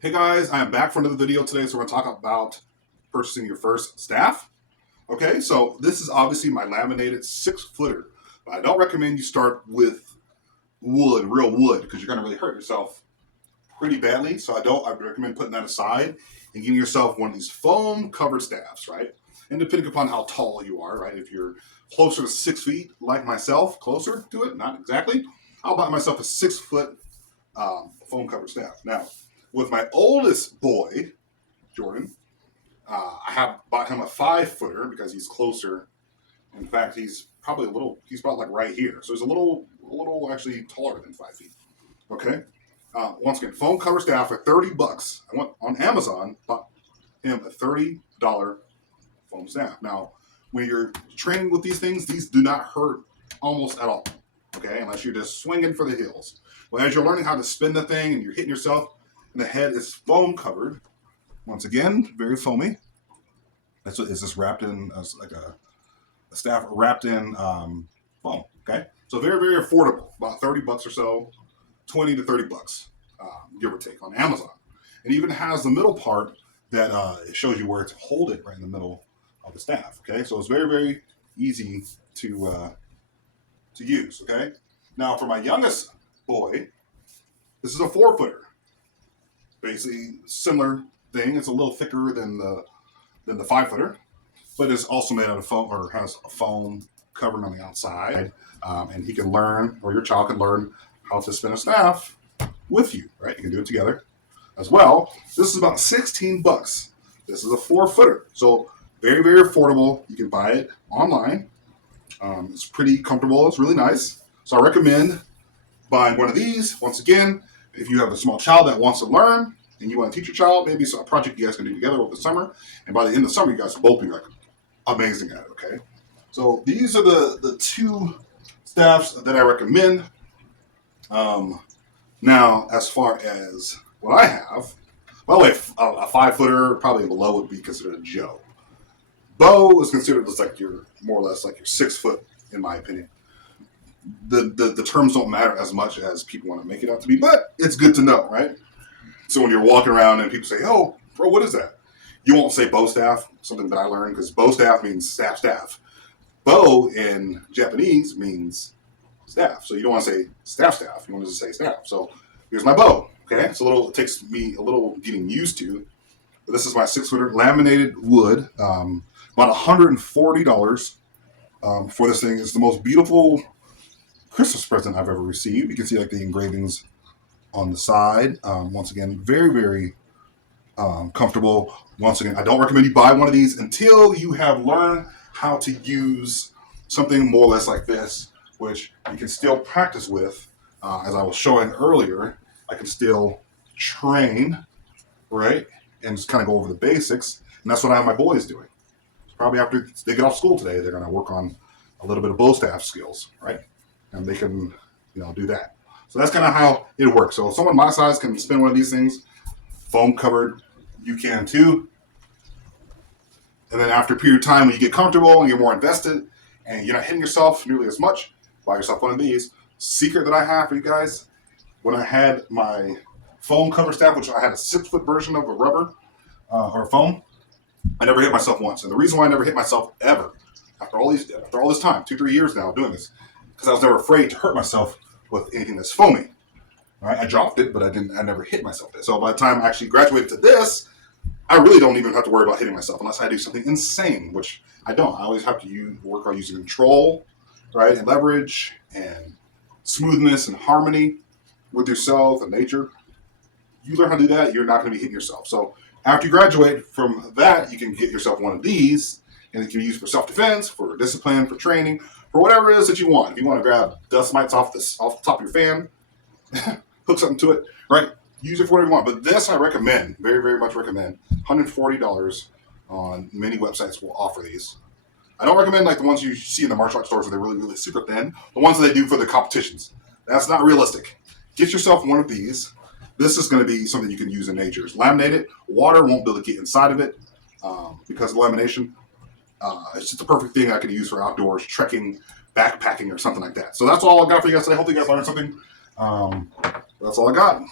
Hey guys, I am back for another video today. So we're going to talk about purchasing your first staff. Okay, so this is obviously my laminated 6-footer, but I don't recommend you start with wood, real wood, because you're going to really hurt yourself pretty badly. So I would recommend putting that aside and getting yourself one of these foam covered staffs, right? And depending upon how tall you are, right? If you're closer to 6 feet, like myself, closer to it, not exactly, I'll buy myself a 6-foot foam covered staff. Now, with my oldest boy, Jordan, I have bought him a 5-footer because he's closer. In fact, he's probably he's about like right here. So he's a little actually taller than 5 feet. Okay. Once again, foam cover staff for $30. I went on Amazon, bought him a $30 foam staff. Now, when you're training with these things, these do not hurt almost at all. Okay. Unless you're just swinging for the hills. Well, as you're learning how to spin the thing and you're hitting yourself, and the head is foam covered. Once again, very foamy. It's just wrapped in like a staff wrapped in foam. Okay, so very very affordable, about $30 or so, $20 to $30, give or take, on Amazon. It even has the middle part that it shows you where to hold it right in the middle of the staff. Okay, so it's very very easy to use. Okay, now for my youngest boy, this is a 4-footer. Basically, similar thing. It's a little thicker than the 5-footer, but it's also made out of foam, or has a foam covering on the outside. And he can learn, or your child can learn, how to spin a staff with you. Right? You can do it together as well. This is about $16. This is a 4-footer, so very very affordable. You can buy it online. It's pretty comfortable. It's really nice. So I recommend buying one of these. Once again, if you have a small child that wants to learn and you want to teach your child, maybe it's a project you guys can do together over the summer. And by the end of the summer, you guys will both be like amazing at it. Okay. So these are the two staffs that I recommend. Now, as far as what I have, by the way, a 5-footer probably below would be considered a Joe. Bo is considered as like your more or less like your 6-foot, in my opinion. The terms don't matter as much as people want to make it out to be, but it's good to know, right? So when you're walking around and people say, "Oh, bro, what is that?" You won't say bow staff, something that I learned, because bow staff means staff. Bow in Japanese means staff. So you don't want to say staff. You want to say staff. So here's my bow. Okay, it takes me a little getting used to. But this is my 6-footer laminated wood. About $140 for this thing. It's the most beautiful Christmas present I've ever received. You can see like the engravings on the side. Once again, very, very comfortable. Once again, I don't recommend you buy one of these until you have learned how to use something more or less like this, which you can still practice with. As I was showing earlier, I can still train, right? And just kind of go over the basics. And that's what I have my boys doing. Probably after they get off school today, they're going to work on a little bit of bow staff skills, right? And they can, do that. So that's kind of how it works. So if someone my size can spin one of these things, foam covered, you can too. And then after a period of time, when you get comfortable and you're more invested and you're not hitting yourself nearly as much, buy yourself one of these. Secret that I have for you guys, when I had my foam cover staff, which I had a 6-foot version of a rubber or foam, I never hit myself once. And the reason why I never hit myself ever, after all this time, 2-3 years now doing this, because I was never afraid to hurt myself with anything that's foamy. All right, I dropped it, but I never hit myself. So by the time I actually graduated to this, I really don't even have to worry about hitting myself unless I do something insane, which I don't. I always have to work on using control, right, and leverage and smoothness and harmony with yourself and nature. You learn how to do that, you're not going to be hitting yourself. So after you graduate from that, you can get yourself one of these, and it can be used for self-defense, for discipline, for training, for whatever it is that you want. If you want to grab dust mites off the top of your fan, hook something to it, right? Use it for whatever you want. But this I recommend, very, very much recommend. $140 on many websites will offer these. I don't recommend like the ones you see in the martial arts stores where they're really, really super thin. The ones that they do for the competitions. That's not realistic. Get yourself one of these. This is going to be something you can use in nature. It's laminated. Water won't be able to get inside of it because of lamination. It's just the perfect thing I could use for outdoors, trekking, backpacking, or something like that. So that's all I got for you guys today. I hope you guys learned something. That's all I got.